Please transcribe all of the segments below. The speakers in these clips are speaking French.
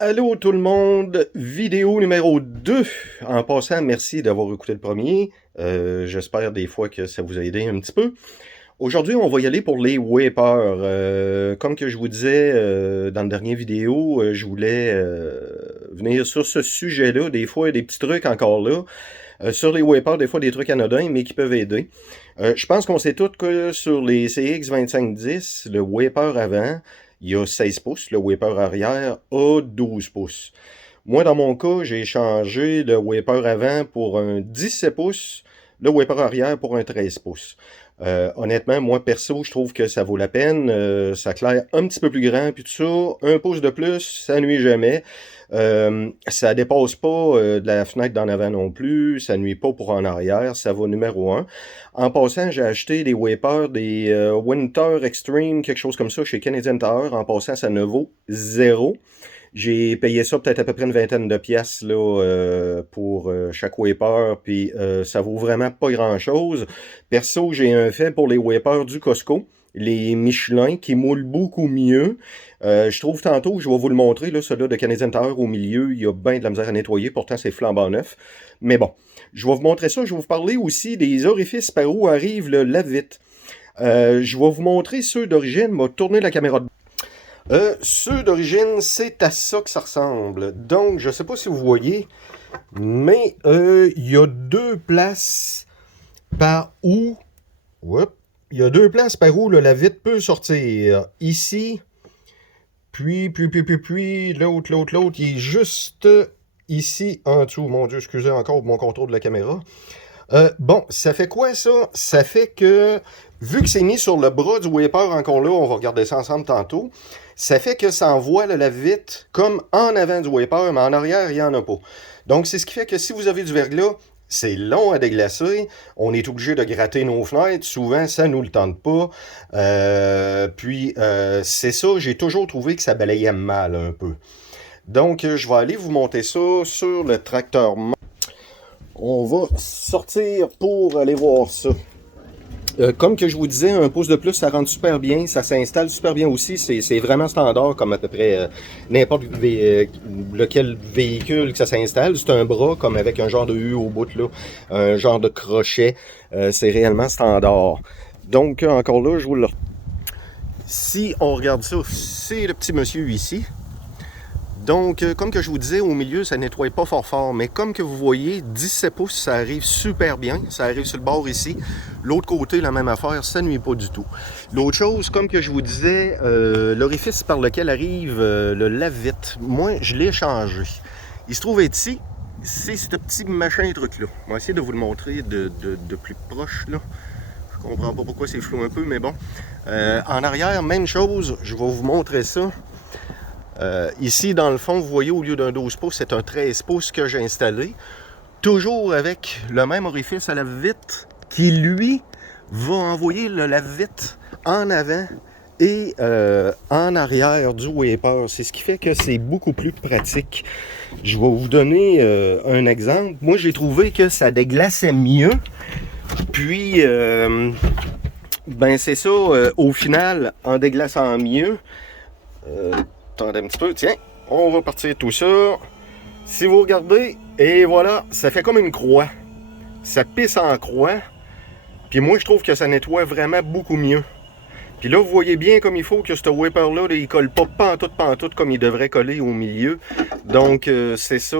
Allô tout le monde, vidéo numéro 2. En passant, merci d'avoir écouté le premier. J'espère des fois que ça vous a aidé un petit peu. Aujourd'hui, on va y aller pour les wipers. Comme que je vous disais dans le dernier vidéo, je voulais venir sur ce sujet-là. Des fois, il y a des petits trucs encore là. Sur les wipers, des fois, des trucs anodins, mais qui peuvent aider. Je pense qu'on sait tous que sur les CX2510, le wiper avant, il y a 16 pouces, le wiper arrière a 12 pouces. Moi, dans mon cas, j'ai changé le wiper avant pour un 17 pouces, le wiper arrière pour un 13 pouces. Honnêtement, moi, perso, je trouve que ça vaut la peine. Ça claire un petit peu plus grand, puis tout ça. Un pouce de plus, ça nuit jamais. Ça dépasse pas de la fenêtre d'en avant non plus. Ça nuit pas pour en arrière. Ça va numéro un. En passant, j'ai acheté des wipers, des Winter Extreme, quelque chose comme ça, chez Canadian Tower. En passant, ça ne vaut zéro. J'ai payé ça peut-être à peu près une vingtaine de piastres là, pour chaque wiper, puis ça vaut vraiment pas grand-chose. Perso, j'ai un fait pour les wipers du Costco, les Michelin, qui moulent beaucoup mieux. Je trouve tantôt, je vais vous le montrer, là, celui-là de Canadian Tower au milieu, il y a bien de la misère à nettoyer, pourtant c'est flambant neuf. Mais bon, je vais vous montrer ça, je vais vous parler aussi des orifices par où arrive le lave-vite. Je vais vous montrer ceux d'origine, m'a tourné la caméra de ceux d'origine, c'est à ça que ça ressemble. Donc, je sais pas si vous voyez, mais il y a deux places par où... Oups, il y a deux places par où la vitre peut sortir. Ici, puis, l'autre, il est juste ici en dessous. Mon Dieu, excusez encore mon contrôle de la caméra. Bon, ça fait quoi ça? Ça fait que, vu que c'est mis sur le bras du wiper encore là, on va regarder ça ensemble tantôt, ça fait que ça envoie la vitre comme en avant du wiper, mais en arrière, il n'y en a pas. Donc, c'est ce qui fait que si vous avez du verglas, c'est long à déglacer, on est obligé de gratter nos fenêtres, souvent ça nous le tente pas. C'est ça, j'ai toujours trouvé que ça balayait mal un peu. Donc, je vais aller vous monter ça sur le tracteur. On va sortir pour aller voir ça. Comme que je vous disais, un pouce de plus, ça rentre super bien, ça s'installe super bien aussi. C'est vraiment standard comme à peu près n'importe lequel véhicule que ça s'installe. C'est un bras comme avec un genre de U au bout là, un genre de crochet. C'est réellement standard. Donc encore là, je vous le... Si on regarde ça, c'est le petit monsieur ici. Donc, comme que je vous disais, au milieu, ça nettoie pas fort fort. Mais comme que vous voyez, 17 pouces, ça arrive super bien. Ça arrive sur le bord ici. L'autre côté, la même affaire, ça nuit pas du tout. L'autre chose, comme que je vous disais, l'orifice par lequel arrive le lave-vite, moi, je l'ai changé. Il se trouve être ici. C'est ce petit machin truc-là. On va essayer de vous le montrer de plus proche, là. Je comprends pas pourquoi c'est flou un peu, mais bon. En arrière, même chose. Je vais vous montrer ça. Ici, dans le fond, vous voyez, au lieu d'un 12 pouces, c'est un 13 pouces que j'ai installé. Toujours avec le même orifice à lave-vite qui, lui, va envoyer le lave-vite en avant et en arrière du wiper. C'est ce qui fait que c'est beaucoup plus pratique. Je vais vous donner un exemple. Moi, j'ai trouvé que ça déglaçait mieux. Puis, ben c'est ça, au final, en déglaçant mieux, attendez un petit peu, tiens, on va partir tout ça. Si vous regardez, et voilà, ça fait comme une croix. Ça pisse en croix. Puis moi, je trouve que ça nettoie vraiment beaucoup mieux. Puis là, vous voyez bien comme il faut que ce wiper-là, il colle pas pantoute comme il devrait coller au milieu. Donc, c'est ça,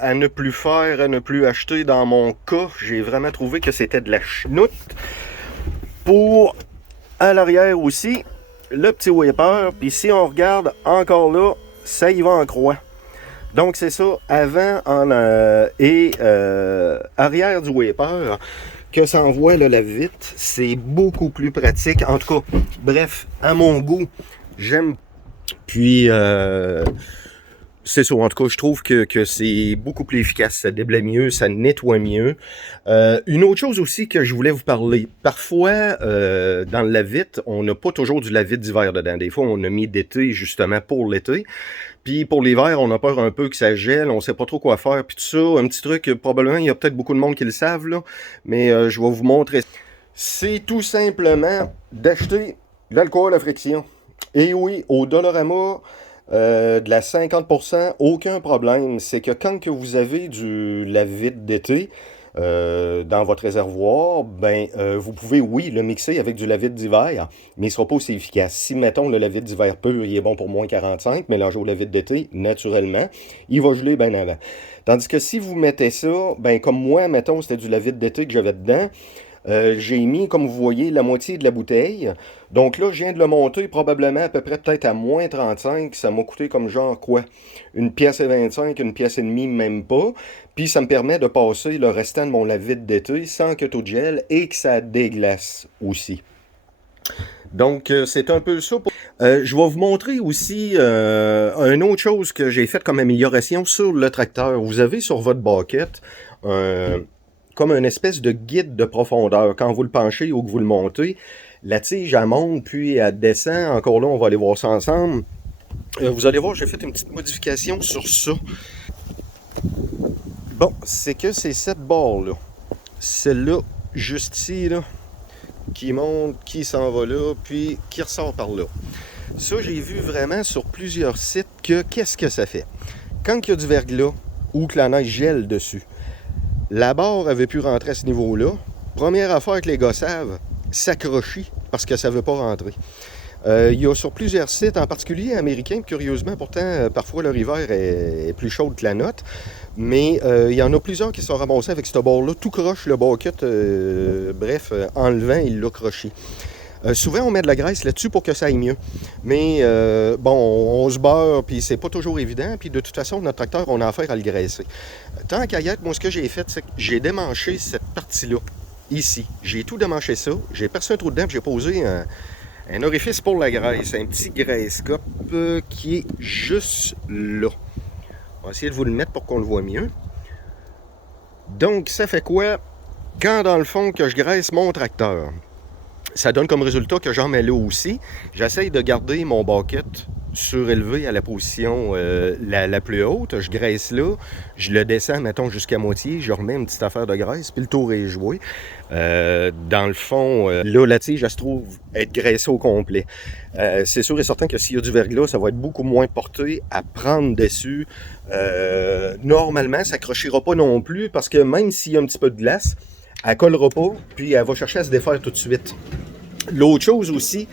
à ne plus faire, à ne plus acheter. Dans mon cas, j'ai vraiment trouvé que c'était de la chenoute. Pour, à l'arrière aussi, le petit wiper. Puis si on regarde encore là, ça y va en croix. Donc c'est ça, avant et arrière du wiper, que ça envoie le lave-vite. C'est beaucoup plus pratique. En tout cas, bref, à mon goût, j'aime. Puis c'est ça, en tout cas, je trouve que c'est beaucoup plus efficace, ça déblaye mieux, ça nettoie mieux. Une autre chose aussi que je voulais vous parler, parfois, dans le lave-vite, on n'a pas toujours du lave-vite d'hiver dedans. Des fois, on a mis d'été justement pour l'été. Puis pour l'hiver, on a peur un peu que ça gèle, on sait pas trop quoi faire, puis tout ça. Un petit truc, probablement, il y a peut-être beaucoup de monde qui le savent, là, mais je vais vous montrer. C'est tout simplement d'acheter de l'alcool à friction. Et oui, au Dollarama, De la 50%, aucun problème. C'est que quand que vous avez du lave-vide d'été dans votre réservoir, vous pouvez, oui, le mixer avec du lave-vide d'hiver, mais il ne sera pas aussi efficace. Si, mettons, le lave-vide d'hiver pur, il est bon pour moins 45, mélangé au lave-vide d'été, naturellement, il va geler bien avant. Tandis que si vous mettez ça, comme moi, mettons, c'était du lave-vide d'été que j'avais dedans, j'ai mis, comme vous voyez, la moitié de la bouteille. Donc là, je viens de le monter probablement à peu près peut-être à moins 35. Ça m'a coûté comme genre quoi? Une pièce et 25, une pièce et demie, même pas. Puis ça me permet de passer le restant de mon lave-vide d'été sans que tout gèle et que ça déglace aussi. Donc, c'est un peu ça. Je vais vous montrer aussi une autre chose que j'ai faite comme amélioration sur le tracteur. Vous avez sur votre baquette comme une espèce de guide de profondeur. Quand vous le penchez ou que vous le montez, la tige, elle monte, puis elle descend. Encore là, on va aller voir ça ensemble. Vous allez voir, j'ai fait une petite modification sur ça. Bon, c'est que c'est cette barre-là. Celle-là, juste ici, là, qui monte, qui s'en va là, puis qui ressort par là. Ça, j'ai vu vraiment sur plusieurs sites que qu'est-ce que ça fait. Quand il y a du verglas ou que la neige gèle dessus, la barre avait pu rentrer à ce niveau-là. Première affaire que les gars savent, s'accrocher parce que ça ne veut pas rentrer. Il y a sur plusieurs sites, en particulier américains, curieusement, pourtant, parfois leur hiver est plus chaud que la note, mais il y en a plusieurs qui sont ramassés avec cette barre-là, tout croche le bucket, enlevant, il l'a croché. Souvent, on met de la graisse là-dessus pour que ça aille mieux. Mais on se beurre, puis c'est pas toujours évident. Puis de toute façon, notre tracteur, on a affaire à le graisser. Tant qu'à y être, moi, ce que j'ai fait, c'est que j'ai démanché cette partie-là, ici. J'ai tout démanché ça. J'ai percé un trou dedans, puis j'ai posé un orifice pour la graisse. Un petit graisse-cope qui est juste là. On va essayer de vous le mettre pour qu'on le voit mieux. Donc, ça fait quoi? Quand, dans le fond, que je graisse mon tracteur, ça donne comme résultat que j'en mets là aussi. J'essaye de garder mon bucket surélevé à la position la plus haute. Je graisse là, je le descends, mettons, jusqu'à moitié. Je remets une petite affaire de graisse, puis le tour est joué. Dans le fond, là, la tige, elle se trouve être graissée au complet. C'est sûr et certain que s'il y a du verglas, ça va être beaucoup moins porté à prendre dessus. Normalement, ça ne crochira pas non plus, parce que même s'il y a un petit peu de glace, elle ne collera pas, puis elle va chercher à se défaire tout de suite. L'autre chose aussi,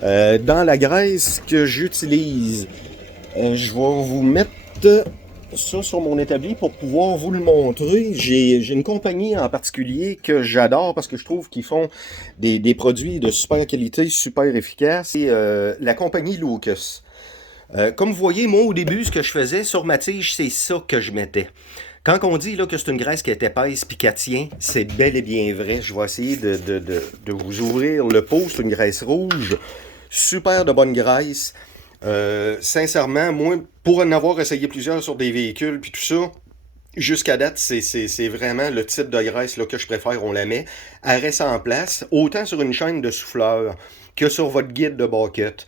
dans la graisse que j'utilise, je vais vous mettre ça sur mon établi pour pouvoir vous le montrer. J'ai une compagnie en particulier que j'adore parce que je trouve qu'ils font des produits de super qualité, super efficaces. C'est la compagnie Lucas. Comme vous voyez, moi au début, ce que je faisais sur ma tige, c'est ça que je mettais. Quand on dit là, que c'est une graisse qui est épaisse puis qu'elle tient, c'est bel et bien vrai. Je vais essayer de vous ouvrir le pot. C'est une graisse rouge. Super de bonne graisse. Sincèrement, moi, pour en avoir essayé plusieurs sur des véhicules puis tout ça, jusqu'à date, c'est vraiment le type de graisse là, que je préfère. On la met. Elle reste en place, autant sur une chaîne de souffleur que sur votre guide de bucket.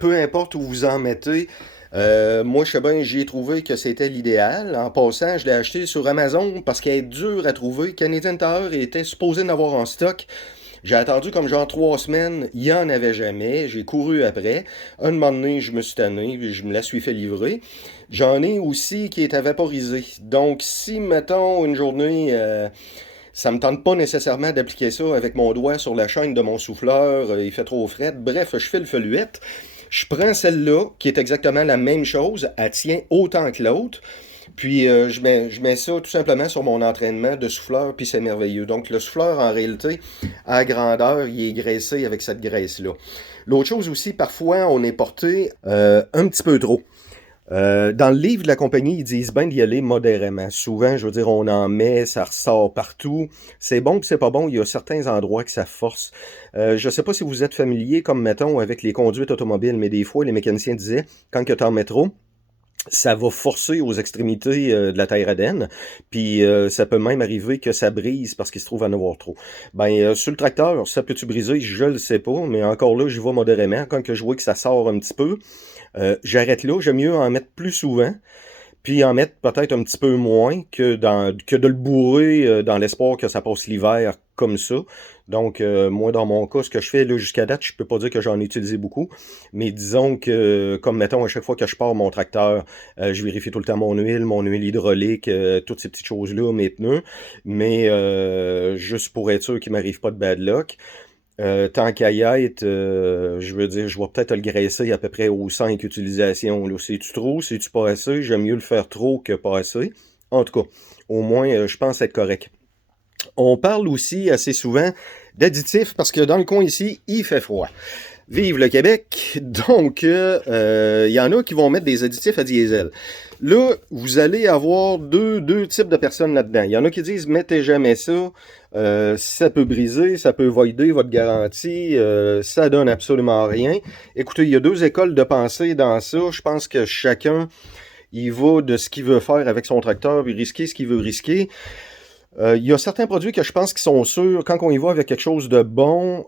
Peu importe où vous en mettez. Moi, je sais bien, j'ai trouvé que c'était l'idéal. En passant, je l'ai acheté sur Amazon parce qu'elle est dure à trouver. Canadian Tire était supposé en avoir en stock. J'ai attendu comme genre 3 semaines, il n'y en avait jamais. J'ai couru après. Un moment donné, je me suis tanné, puis je me la suis fait livrer. J'en ai aussi qui est à vaporiser. Donc, si, mettons, une journée, ça me tente pas nécessairement d'appliquer ça avec mon doigt sur la chaîne de mon souffleur, il fait trop fret. Bref, je fais le feluette. Je prends celle-là, qui est exactement la même chose, elle tient autant que l'autre, puis je mets ça tout simplement sur mon entraînement de souffleur, puis c'est merveilleux. Donc le souffleur, en réalité, à grandeur, il est graissé avec cette graisse-là. L'autre chose aussi, parfois, on est porté un petit peu trop. Dans le livre de la compagnie, ils disent bien d'y aller modérément. Souvent, je veux dire, on en met, ça ressort partout. C'est bon puis c'est pas bon. Il y a certains endroits que ça force. Je sais pas si vous êtes familier, comme mettons, avec les conduites automobiles, mais des fois, les mécaniciens disaient, quand tu es en métro, ça va forcer aux extrémités de la taille radenne, puis ça peut même arriver que ça brise parce qu'il se trouve en avoir trop. Sur le tracteur, ça peut-tu briser? Je le sais pas, mais encore là, j'y vais modérément. Quand que je vois que ça sort un petit peu, j'arrête là. J'aime mieux en mettre plus souvent, puis en mettre peut-être un petit peu moins que de le bourrer dans l'espoir que ça passe l'hiver comme ça. Donc, moi, dans mon cas, ce que je fais là jusqu'à date, je peux pas dire que j'en ai utilisé beaucoup, mais disons que, comme mettons, à chaque fois que je pars mon tracteur, je vérifie tout le temps mon huile hydraulique, toutes ces petites choses-là, mes pneus, mais juste pour être sûr qu'il m'arrive pas de bad luck. Tant qu'à y être, je veux dire, je vais peut-être le graisser à peu près aux 5 utilisations. Là. C'est-tu trop, c'est-tu pas assez? J'aime mieux le faire trop que pas assez. En tout cas, au moins, je pense être correct. On parle aussi assez souvent d'additifs parce que dans le coin ici, il fait froid. Vive le Québec! Donc, il y en a qui vont mettre des additifs à diesel. Là, vous allez avoir deux types de personnes là-dedans. Il y en a qui disent, mettez jamais ça. Ça peut briser, ça peut voider votre garantie, ça donne absolument rien. Écoutez, il y a deux écoles de pensée dans ça. Je pense que chacun, il va de ce qu'il veut faire avec son tracteur, puis risquer ce qu'il veut risquer. Il y a certains produits que je pense qui sont sûrs, quand on y va avec quelque chose de bon,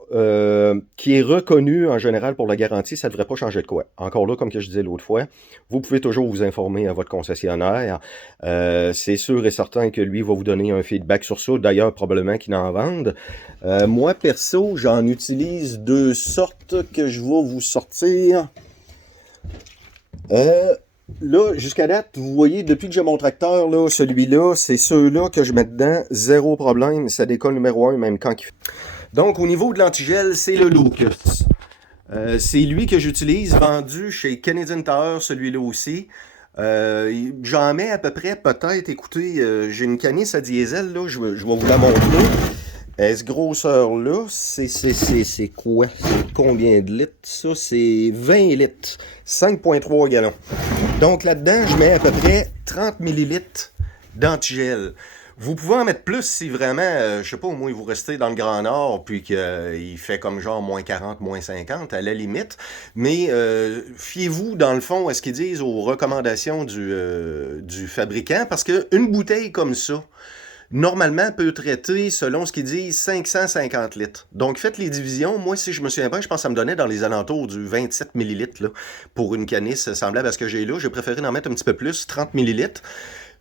qui est reconnu en général pour la garantie, ça ne devrait pas changer de quoi. Encore là, comme que je disais l'autre fois, vous pouvez toujours vous informer à votre concessionnaire. C'est sûr et certain que lui va vous donner un feedback sur ça. D'ailleurs, probablement qu'il en vende. Moi, perso, j'en utilise deux sortes que je vais vous sortir. Là, jusqu'à date, vous voyez, depuis que j'ai mon tracteur, là, celui-là, c'est ceux-là que je mets dedans, zéro problème, ça décolle numéro 1, même quand il fait. Donc, au niveau de l'antigel, c'est le Lucas. C'est lui que j'utilise, vendu chez Canadian Tire, celui-là aussi. J'en mets à peu près, peut-être, écoutez, j'ai une canisse à diesel, là, je vais vous la montrer. Cette grosseur-là, c'est quoi? C'est combien de litres? Ça, c'est 20 litres. 5,3 gallons. Donc là-dedans, je mets à peu près 30 millilitres d'antigel. Vous pouvez en mettre plus si vraiment, je sais pas, au moins vous restez dans le Grand Nord, puis qu'il fait comme genre moins 40, moins 50, à la limite. Mais fiez-vous, dans le fond, à ce qu'ils disent aux recommandations du fabricant, parce qu'une bouteille comme ça, normalement, peut traiter, selon ce qu'ils disent, 550 litres. Donc, faites les divisions. Moi, si je me souviens bien, je pense que ça me donnait dans les alentours du 27 millilitres là, pour une canisse semblable à ce que j'ai là. J'ai préféré en mettre un petit peu plus, 30 millilitres.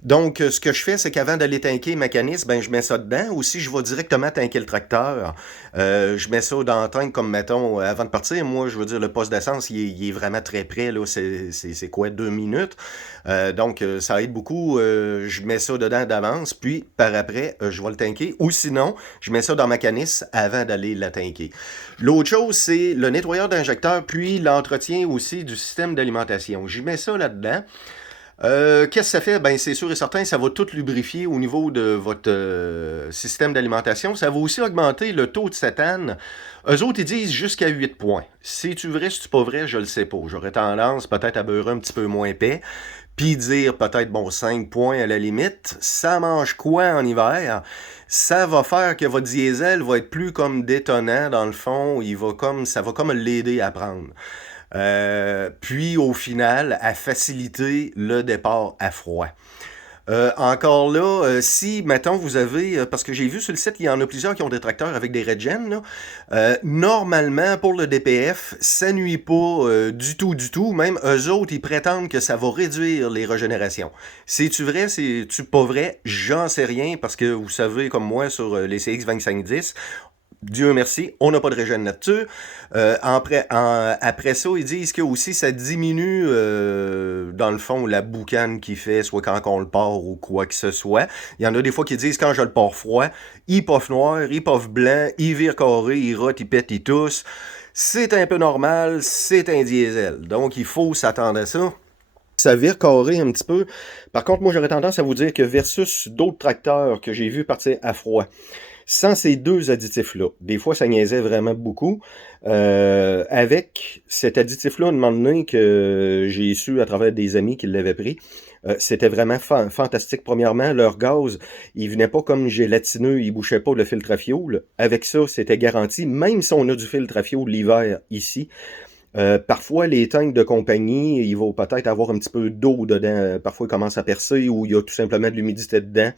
Donc, ce que je fais, c'est qu'avant d'aller tanker ma canisse, ben, je mets ça dedans. Ou si je vais directement tanker le tracteur, je mets ça dans le tank, comme mettons, avant de partir. Moi, je veux dire, le poste d'essence, il est vraiment très près. Là, c'est quoi, 2 minutes? Donc, ça aide beaucoup. Je mets ça dedans d'avance, puis par après, je vais le tanker. Ou sinon, je mets ça dans ma canisse avant d'aller la tanker. L'autre chose, c'est le nettoyeur d'injecteur, puis l'entretien aussi du système d'alimentation. J'y mets ça là-dedans. Qu'est-ce que ça fait? Ben, c'est sûr et certain, ça va tout lubrifier au niveau de votre système d'alimentation. Ça va aussi augmenter le taux de cétane. Eux autres, ils disent jusqu'à 8 points. C'est-tu vrai, c'est-tu pas vrai? Je le sais pas. J'aurais tendance peut-être à beurrer un petit peu moins épais, puis dire peut-être, bon, 5 points à la limite. Ça mange quoi en hiver? Ça va faire que votre diesel va être plus comme détonnant, dans le fond. Ça va comme l'aider à prendre. Puis au final, à faciliter le départ à froid. Encore là, si, mettons, vous avez, parce que j'ai vu sur le site, il y en a plusieurs qui ont des tracteurs avec des Regen, là. Normalement, pour le DPF, ça nuit pas du tout. Même eux autres, ils prétendent que ça va réduire les régénérations. C'est-tu vrai, c'est-tu pas vrai? J'en sais rien, parce que vous savez, comme moi, sur les CX2510, Dieu merci, on n'a pas de régène là-dessus. Après ça, ils disent que aussi ça diminue, dans le fond, la boucane qu'il fait, soit quand on le part ou quoi que ce soit. Il y en a des fois qui disent quand je le pars froid, il poffe noir, il poffe blanc, il vire carré, il rote, il pète, il tousse. C'est un peu normal, c'est un diesel. Donc il faut s'attendre à ça. Ça vire carré un petit peu. Par contre, moi j'aurais tendance à vous dire que versus d'autres tracteurs que j'ai vus partir à froid, sans ces deux additifs-là, des fois ça niaisait vraiment beaucoup. Avec cet additif-là, un moment donné que j'ai su à travers des amis qui l'avaient pris, c'était vraiment fantastique. Premièrement, leur gaz, il venait pas comme gélatineux, il bouchait pas le filtre à fioul. Avec ça, c'était garanti, même si on a du filtre à fioul l'hiver ici. Parfois, les tanks de compagnie, il va peut-être avoir un petit peu d'eau dedans. Parfois, ils commencent à percer ou il y a tout simplement de l'humidité dedans.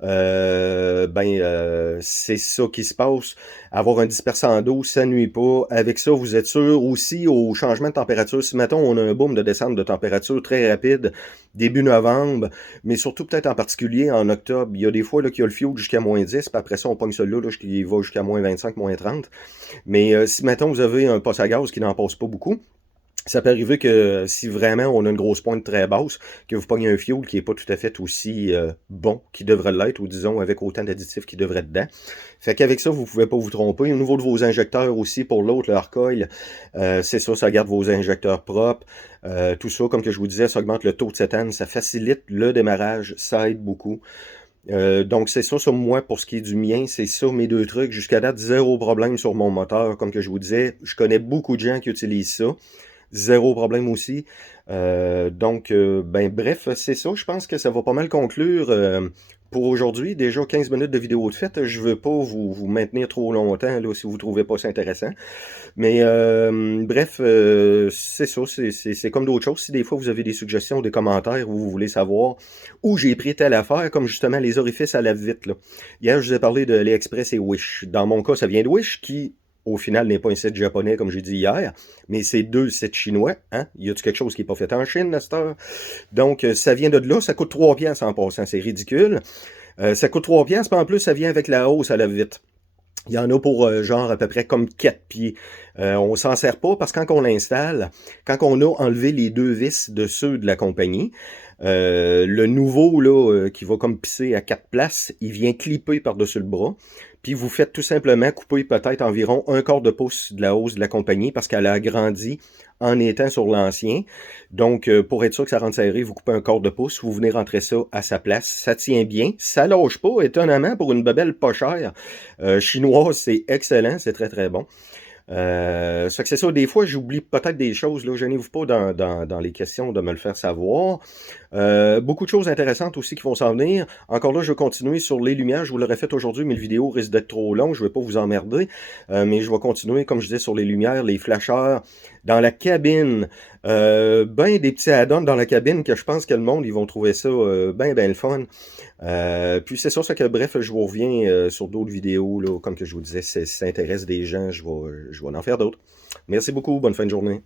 c'est ça qui se passe. Avoir un dispersant d'eau, ça nuit pas. Avec ça, vous êtes sûr aussi au changement de température. Si, mettons, on a un boom de descente de température très rapide, début novembre, mais surtout peut-être en particulier en octobre, il y a des fois là, qu'il y a le fioul jusqu'à -10, puis après ça, on pogne celui-là là, qui va jusqu'à -25, -30. Mais si, mettons, vous avez un poste à gaz qui n'en passe pas beaucoup, ça peut arriver que si vraiment on a une grosse pointe très basse, que vous pognez un fioul qui n'est pas tout à fait aussi bon qu'il devrait l'être, ou disons avec autant d'additifs qu'il devrait dedans. Fait qu'avec ça, vous ne pouvez pas vous tromper. Au niveau de vos injecteurs aussi, pour l'autre, le hard-coil, c'est ça garde vos injecteurs propres. Tout ça, comme que je vous disais, ça augmente le taux de cétane, ça facilite le démarrage, ça aide beaucoup. Donc c'est ça sur moi pour ce qui est du mien, c'est ça mes deux trucs. Jusqu'à date, zéro problème sur mon moteur, comme que je vous disais. Je connais beaucoup de gens qui utilisent ça. Zéro problème aussi. Bref, c'est ça. Je pense que ça va pas mal conclure pour aujourd'hui. Déjà 15 minutes de vidéo de fait. Je veux pas vous maintenir trop longtemps là, si vous trouvez pas ça intéressant. Mais c'est ça. C'est comme d'autres choses. Si des fois vous avez des suggestions, des commentaires, ou vous voulez savoir où j'ai pris telle affaire, comme justement les orifices à lave-vite. Là. Hier, je vous ai parlé de AliExpress et Wish. Dans mon cas, ça vient de Wish qui au final, n'est pas un site japonais, comme j'ai dit hier, mais c'est deux sites chinois. Hein? Y a-tu quelque chose qui n'est pas fait en Chine, à cette heure? Donc, ça vient de là. Ça coûte 3 piastres en passant. C'est ridicule. Ça coûte 3 piastres, puis en plus, ça vient avec la hausse à la vite. Il y en a pour genre à peu près comme 4 pieds. On s'en sert pas parce que quand on l'installe, quand on a enlevé les deux vis de ceux de la compagnie, le nouveau là, qui va comme pisser à 4 places, il vient clipper par-dessus le bras. Puis vous faites tout simplement couper peut-être environ 1/4 de pouce de la hausse de la compagnie parce qu'elle a agrandi en étant sur l'ancien. Donc, pour être sûr que ça rentre serré, vous coupez 1/4 de pouce, vous venez rentrer ça à sa place. Ça tient bien, ça lâche pas, étonnamment, pour une bebelle pas chère. Chinoise, c'est excellent, c'est très très bon. Ça que c'est ça, des fois j'oublie peut-être des choses, là, gênez-vous pas dans les questions de me le faire savoir. Beaucoup de choses intéressantes aussi qui vont s'en venir. Encore là, je vais continuer sur les lumières, je vous l'aurais fait aujourd'hui, mais le vidéo risque d'être trop long, je ne vais pas vous emmerder, mais je vais continuer, comme je disais, sur les lumières, les flasheurs, dans la cabine, des petits add-ons dans la cabine que je pense que le monde, ils vont trouver ça ben le fun. Puis c'est ça que bref, je vous reviens sur d'autres vidéos, là, comme que je vous disais, si ça intéresse des gens, je vais en faire d'autres. Merci beaucoup, bonne fin de journée.